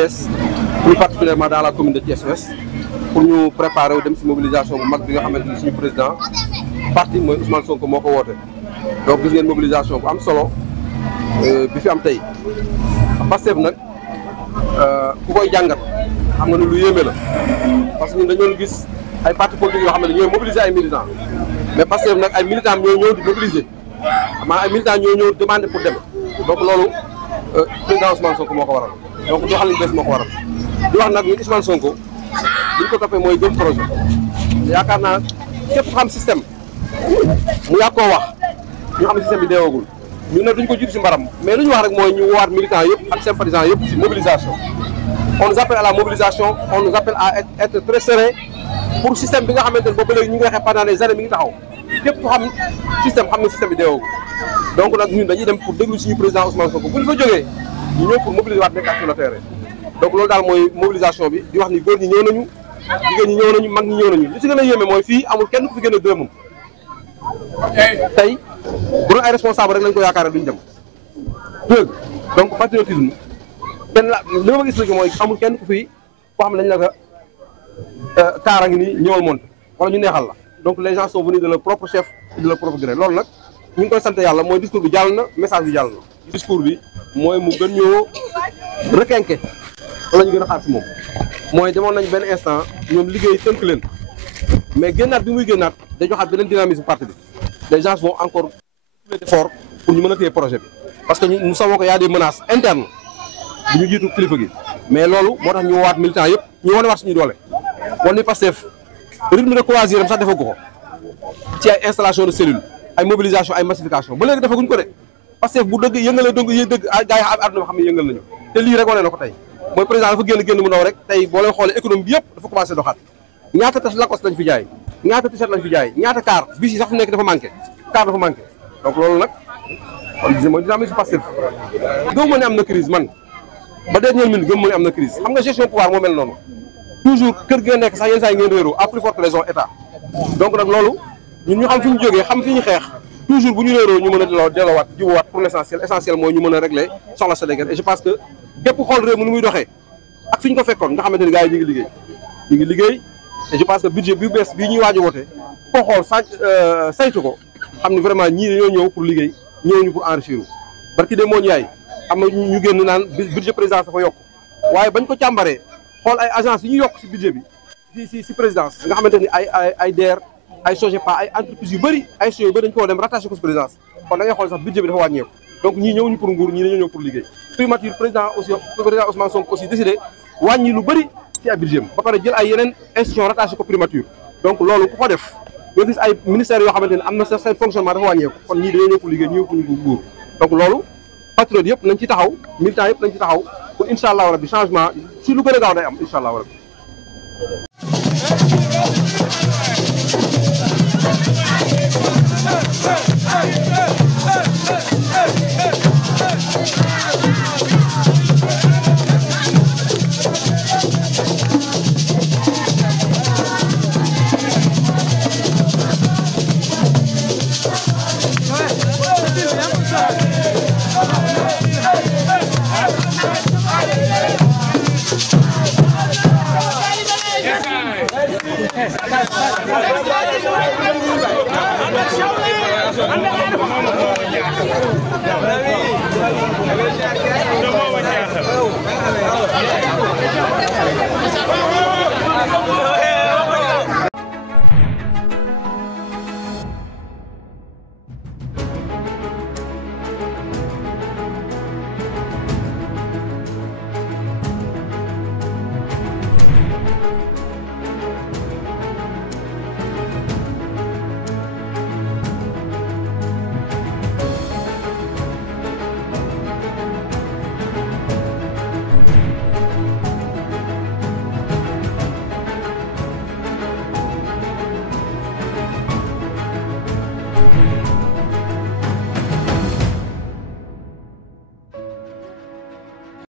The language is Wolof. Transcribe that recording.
Thiès plus particulièrement dans la commune de Thiès Ouest pour ñu préparer wu dem ci mobilisation bu mag bi nga xamante ni suñu président parti mooy Ousmane Sonko moo ko woote. donc gis ngeen mobilisation bu am solo bi fi am tey Pastef nag ku koy jàngat xam nga ne lu yéeme la parce que ñun dañoo gis ay partis politiques yoo xam ne ñooy mobiliser ay militants mais Pastef nag ay militants ñoo ñëw di mobiliser maanaam ay militants ñoo ñëw demander pour dem donc loolu président Ousmane Sonko moo ko waral donc doo xam ne bees moo ko waral di wax nag ñun Ousmane Sonko li ñu ko toppee mooy gëm projet yaakaar naa képp xam système mu yàgg koo wax ñu xam ne système bi deewagul ñun nag duñ ko jiitu si mbaram mais lu ñu wax rek mooy ñu woowaat militants yëpp ak sympathisants yëpp si mobilisation on nous appelle à la mobilisation on nous appelle à être très serein pour système bi nga xamante ne boobu ba léegi ñu ngi waxee pendant des années mi ngi taxaw képp ku xam système xam ne système bi deewagul donc nag ñun dañuy dem pour déglu suñu président Ousmane Sonko bu ñu fa jógee ñu ñëw pour mobiliser waat nekkaat sur le terrain donc loolu daal mooy mobilisation bi di wax ni góor ñi ñëw nañu jigéen ñi ñëw nañu mag ñi ñëw nañu li ci gën a yéeme mooy fii amul kenn ku fi gën a dërëmam tey bu doon ay responsable rek lañ ko yaakaar duñ dem dëgg donc patriotisme kenn la li ma gis léegi mooy amul kenn ku fi koo xam ne dañ la ko kaara ngi nii ñëwal monte wala ñu neexal la donc les gens sont venus de leur propre chef et de leur propre gré loolu nag ñu ngi koy sant yàlla mooy discours bi jàll na message bi jàll na discours bi mooy mu gën ñoo requinqué wala ñu gën a xaar si moom mooy demoon nañ benn instant ñoom liggéey tënk leen mais génnaat bi muy génnaat day joxaat beneen dynamisme parti bi les gens vont encore d'effort pour ñu mën a téye projet bi parce que nous savons que y a des menaces internes bi ñu jiitu kilifa gi mais loolu moo tax ñu woowaat militants yëpp ñu wane waat suñu doole wan ni Pastef rythme de croisière am sax defagu ko ci ay installation de cellules ay mobilisation ay massification ba léegi defaguñ ko de Pastef bu dëgg yëngalee donc yë dëgg gars yi àdduna xam ne yëngal nañu te lii rek wane na ko tey mooy président dafa génn mu ndaw rek tey boo leen xoolee économie bi yëpp dafa commencé doxaat ñaata tas Lacoste lañ fi jaay ñaata t-shirt lañ fi jaay ñaata car bis yi sax fu nekk dafa manqué car dafa manqué donc loolu nag kon mooy dynamisme Pastef gëw ma ne am na crise man ba dernière minute gëm ma ne am na crise xam nga gestion pouvoir moo mel noonu toujours kër gi nga nekk sax yenn saa yi ngeen réeroo à plus forte raison état donc nag loolu ñun ñu xam fi ñu jógee xam fi ñu xeex toujours bu ñu réeroo ñu mën a delloowaat jiwaat pour l'essentiel mooy ñu mën a régler soxla Sénégal et je pense que képp xool réew mi nu muy doxee ak fi ñu ko fekkoon nga xamante ni gars yi ñu ngi liggéey et je pense que budget bi bees bii ñuy waaj a wote ko xool saytu ko xam ne vraiment ñii dañoo ñëw pour liggéey ñëw ñu pour enrichir barki de moo yaay am na ñu génn naan budget présidence dafa yokk waaye bañ ko càmbaree xool ay agence yi ñu yokk si budget bi si présidence nga xamante ni ay DER ay SOGEPA ay entreprises yu bëri ay institutions yu bëri dañu ko dem rattaché ko si présidence kon da ngay xool sax budget bi dafa wàññeeku donc ñii ñëw ñu pour nguur ñii dañoo ñëw pour liggéey primature président Ousmane Sonko aussi décidé wàññi lu bëri ci ay budget ba pare jël ay yeneen institution rattaché ko primature donc loolu ku ko def nga gis ay ministères yoo xamante ne am na seen fonctionnement dafa wàññeeku kon ñii dañoo ñëw pour liggéey ñëw pour ñu nguur donc loolu patriote yëpp nañ ci taxaw militants yëpp nañ ci taxaw pour incha allahu rabbi changement si lu gën a gaaw day am incha allahu rabbi Anda